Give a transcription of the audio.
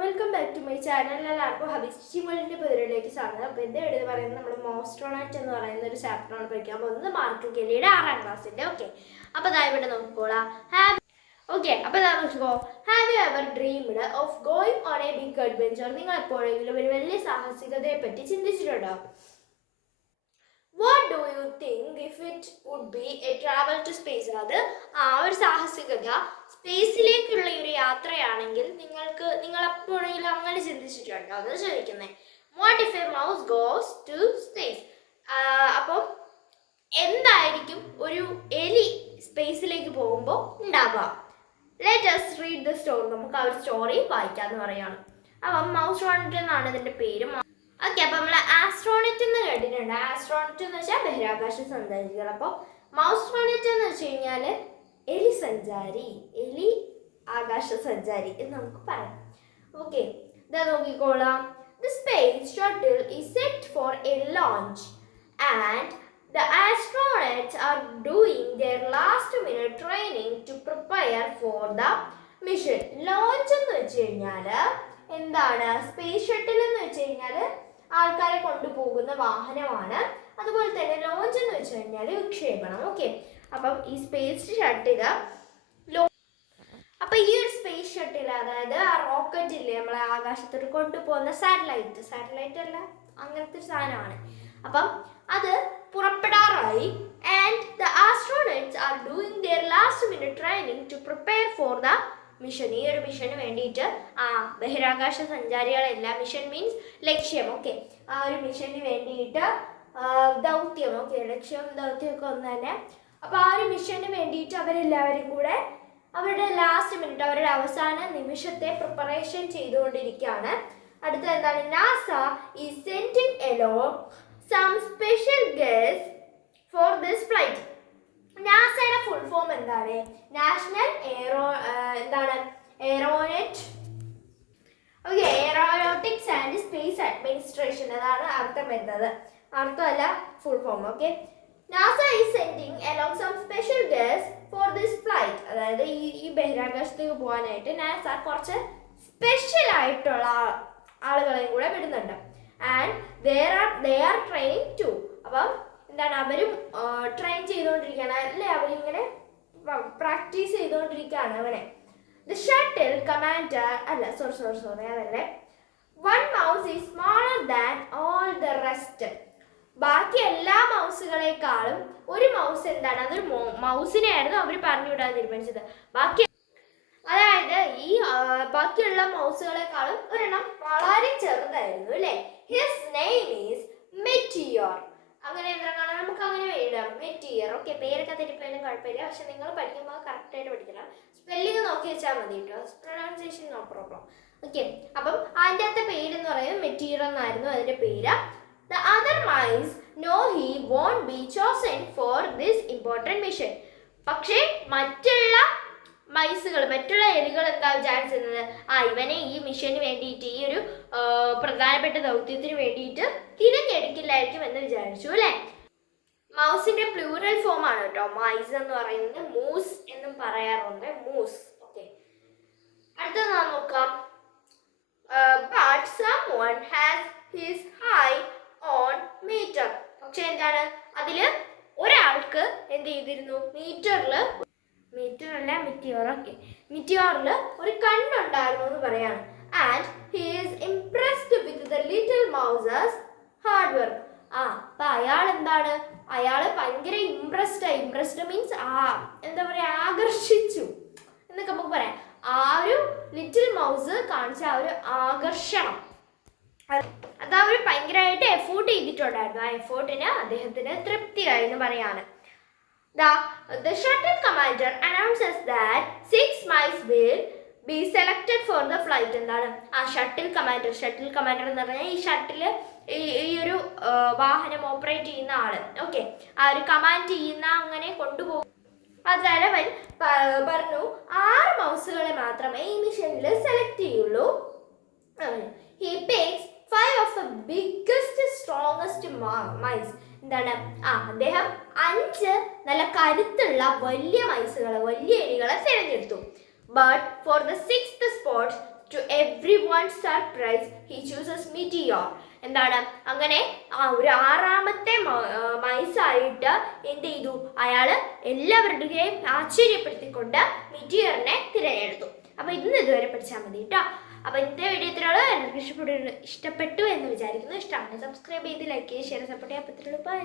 Welcome back to my channel. എല്ലാവർക്കും ഹബീസ് വേൾഡിൻ്റെ പേരിലേക്ക് സ്വാഗതം. അപ്പോൾ എൻ്റെ വീട് പറയുന്നത് നമ്മൾ മോസ്ട്രോണൈറ്റ് എന്ന് പറയുന്ന ഒരു ചാപ്റ്ററാണ് പഠിക്കാൻ പോകുന്നത്. മാർക്ക് കെല്ലിയുടെ 6ാം ക്ലാസ്സിൻ്റെ. ഓക്കെ, അപ്പോൾ അതാ ഇവിടെ നോക്കിക്കോളാം. അപ്പോൾ അതാ നോക്കിക്കോ. Have you ever dreamed of going on a big adventure? നിങ്ങൾ എപ്പോഴെങ്കിലും ഒരു വലിയ സാഹസികതയെ പറ്റി ചിന്തിച്ചിട്ടുണ്ടോ? What do you think if it would be a travel to space? അത് ഒരു സാഹസികത സ്പേസിലേക്കുള്ള ഒരു യാത്രയാണെങ്കിൽ നിങ്ങൾ എപ്പോഴെങ്കിലും അങ്ങനെ ചിന്തിച്ചിട്ടുണ്ടോ? അത് ചോദിക്കുന്നത്. What if a mouse goes to space? അപ്പം എന്തായിരിക്കും ഒരു എലി സ്പേസിലേക്ക് പോകുമ്പോൾ ഉണ്ടാവുക? Let us read the story. നമുക്ക് ആ ഒരു സ്റ്റോറി വായിക്കാമെന്ന് പറയാണ്. അപ്പം മൗസ്ട്രോണറ്റ് എന്നാണ് ഇതിൻ്റെ പേര്. ഓക്കെ, അപ്പം നമ്മൾ ആസ്ട്രോണറ്റ് എന്ന് കേട്ടിട്ടുണ്ട്. ആസ്ട്രോണറ്റ് എന്ന് വെച്ചാൽ ബഹിരാകാശ സഞ്ചാരികൾ. അപ്പോൾ മൗസ്ട്രോണറ്റ് എന്ന് വെച്ച് കഴിഞ്ഞാൽ എലി സഞ്ചാരി, എലി ആകാശ സഞ്ചാരി എന്ന് നമുക്ക് പറയാം. ഓക്കെ, ഇതാ നോക്കിക്കോളാം. The space shuttle is set for a launch and the astronauts are doing their last minute training to prepare for the mission. Launch എന്ന് വെച്ച് കഴിഞ്ഞാൽ എന്താണ്? സ്പേസ് ഷട്ടിൽ എന്ന് വെച്ച് കഴിഞ്ഞാൽ ആൾക്കാരെ കൊണ്ടുപോകുന്ന വാഹനമാണ്. അതുപോലെ തന്നെ ലോഞ്ച് എന്ന് വെച്ച് കഴിഞ്ഞാൽ വിക്ഷേപണം. ഓക്കെ, അപ്പം ഈ സ്പേസ് ഷട്ടില് അപ്പം ഈ ഒരു സ്പേസ് ഷട്ടിൽ, അതായത് ആ റോക്കറ്റ് ഇല്ലേ നമ്മളെ ആകാശത്തോട്ട് കൊണ്ടുപോകുന്ന സാറ്റലൈറ്റ് അല്ല, അങ്ങനത്തെ ഒരു സാധനമാണ്. അപ്പം അത് പുറപ്പെടാറായി. And the astronauts are doing their last minute training to prepare for the mission. ഈ ഒരു മിഷന് വേണ്ടിയിട്ട് ബഹിരാകാശ സഞ്ചാരികളെല്ലാം, മിഷൻ മീൻസ് ലക്ഷ്യം. ഓക്കെ, ആ ഒരു മിഷന് വേണ്ടിയിട്ട് ദൗത്യം. ഓക്കെ, ലക്ഷ്യം ദൗത്യമൊക്കെ ഒന്ന് തന്നെ. അപ്പോൾ ആ ഒരു മിഷന് വേണ്ടിയിട്ട് അവരെല്ലാവരും കൂടെ അവരുടെ ലാസ്റ്റ് മിനിറ്റ്, അവരുടെ അവസാന നിമിഷത്തെ പ്രിപ്പറേഷൻ ചെയ്തുകൊണ്ടിരിക്കുകയാണ്. അടുത്ത എന്താണ്? NASA is sending along some special guest for this flight. നാസയുടെ ഫുൾ ഫോം എന്താണ്? National aeronautics and space administration. അതാണ് അർത്ഥം വരുന്നത്, അർത്ഥമല്ല full form. Okay, NASA is sending along some special guest for this flight. അതായത് ഈ ബഹിരാകാശത്തേക്ക് പോകാനായിട്ട് നാസ കുറച്ച് സ്പെഷ്യൽ ആയിട്ടുള്ള ആളുകളെയും കൂടെ വിടുന്നുണ്ട്. And they are training too. അപ്പം എന്താണ്? അവരും ട്രെയിൻ ചെയ്തുകൊണ്ടിരിക്കുകയാണ്, അല്ലേ? അവരിങ്ങനെ പ്രാക്ടീസ് ചെയ്തുകൊണ്ടിരിക്കുകയാണ് അവനെ. ദ ഷട്ടിൽ കമാൻഡർ സോറി അതല്ലേ. One mouse is smaller than all the rest. ബാക്കി എല്ലാ മൗസുകളെക്കാളും ഒരു മൗസ് എന്താണ്? അതൊരു മൗസിനെയായിരുന്നു അവർ പറഞ്ഞു വിടാൻ തീരുമാനിച്ചത്. അതായത് ഈ ബാക്കിയുള്ള മൗസുകളെക്കാളും ഒരെണ്ണം വളരെ ചെറുതായിരുന്നു, അല്ലേ? His name is meteor. അങ്ങനെ എന്താണ്? നമുക്ക് അങ്ങനെ എഴുതാം, മെറ്റിയർ. ഓക്കെ, പേരൊക്കെ തെറ്റിപ്പോയാലും കുഴപ്പമില്ല, പക്ഷെ നിങ്ങൾ പഠിക്കുമ്പോൾ കറക്റ്റായിട്ട് പഠിക്കണം. സ്പെല്ലിങ് നോക്കി വെച്ചാൽ മതി കേട്ടോ, പ്രൊനൗൺസിയേഷൻ നോ പ്രോബ്ലം. ഓക്കെ, അപ്പം അതിൻ്റെ അകത്തെ പേരെന്ന് പറയുന്നത് മെറ്റിയർ എന്നായിരുന്നു അതിൻ്റെ പേര്. The other mice know he won't be chosen for this important mission. പക്ഷേ മറ്റുള്ള എലികൾ എന്താ വിചാരിച്ചിരുന്നത്? ഇവനെ ഈ മിഷന് വേണ്ടിയിട്ട്, ഈ ഒരു പ്രധാനപ്പെട്ട ദൗത്യത്തിന് വേണ്ടിയിട്ട് തിരഞ്ഞെടുക്കില്ലായിരിക്കും എന്ന് വിചാരിച്ചു, അല്ലേ? മൗസിന്റെ പ്ലൂറൽ ഫോം ആണ് കേട്ടോ മൈസ് എന്ന് പറയുന്നത്. മൂസ് എന്നും പറയാറുണ്ട്, മൂസ്. ഓക്കെ, അടുത്തത് നാം നോക്കാം. But someone has his eye on meter. പക്ഷെ എന്താണ്? അതില് ഒരാൾക്ക് എന്ത് ചെയ്തിരുന്നു? മിറ്റിയോറിൽ ഒരു കണ്ണുണ്ടായിരുന്നു എന്ന് പറയാണ്. And he is impressed with the little Moses hard work. അപ്പൊ അയാൾ ഭയങ്കര ഇംപ്രസ്ഡ് മീൻസ് എന്താ പറയാ, ആകർഷിച്ചു എന്നൊക്കെ നമുക്ക് പറയാം. ആ ഒരു ലിറ്റിൽ മൗസ് കാണിച്ച ആ ഒരു ആകർഷണം, അത് അവർ ഭയങ്കരമായിട്ട് എഫോർട്ട് ചെയ്തിട്ടുണ്ടായിരുന്നു. ആ എഫോർട്ടിന് അദ്ദേഹത്തിന് തൃപ്തിയായി എന്ന് പറയാണ്. The shuttle commander announces that 6 mice will be selected for the flight. എന്താണ്? ഷട്ടിൽ കമാൻഡർ എന്ന് പറഞ്ഞാൽ ഈ ഷട്ടില് ഈ ഒരു വാഹനം ഓപ്പറേറ്റ് ചെയ്യുന്ന ആള്. ഓക്കെ, ആ ഒരു കമാൻഡ് ചെയ്യുന്ന, അങ്ങനെ കൊണ്ടുപോകും. അതായത് അവൻ പറഞ്ഞു 6 മൗസുകളെ മാത്രമേ ഈ മിഷനിൽ സെലക്ട് ചെയ്യുള്ളൂ. He picks 5 of the biggest strongest mice. എന്താണ്? അദ്ദേഹം 5 നല്ല കരുത്തുള്ള വലിയ എലികളെ തിരഞ്ഞെടുത്തു. But for the 6th spot, to everyone one surprise, he chooses Meteor. എന്താണ് അങ്ങനെ ഒരു ആറാമത്തെ മൈസായിട്ട് എന്ത് ചെയ്തു, അയാൾ എല്ലാവരുടെയും ആശ്ചര്യപ്പെടുത്തിക്കൊണ്ട് മിറ്റിയറിനെ തിരഞ്ഞെടുത്തു. അപ്പോൾ ഇന്ന് ഇതുവരെ പഠിച്ചാൽ മതി കേട്ടോ. അപ്പോൾ ഇന്നത്തെ വീഡിയോ ഇത്രയുള്ളൂ. എല്ലാവർക്കും ഇഷ്ടപ്പെട്ടു എന്ന് വിചാരിക്കുന്നു. ഇഷ്ടമാണ് സബ്സ്ക്രൈബ് ചെയ്ത് ലൈക്ക് ചെയ്ത് ഷെയർ സപ്പോർട്ട് ചെയ്യാൻ പറ്റുള്ളൂ. ബൈ.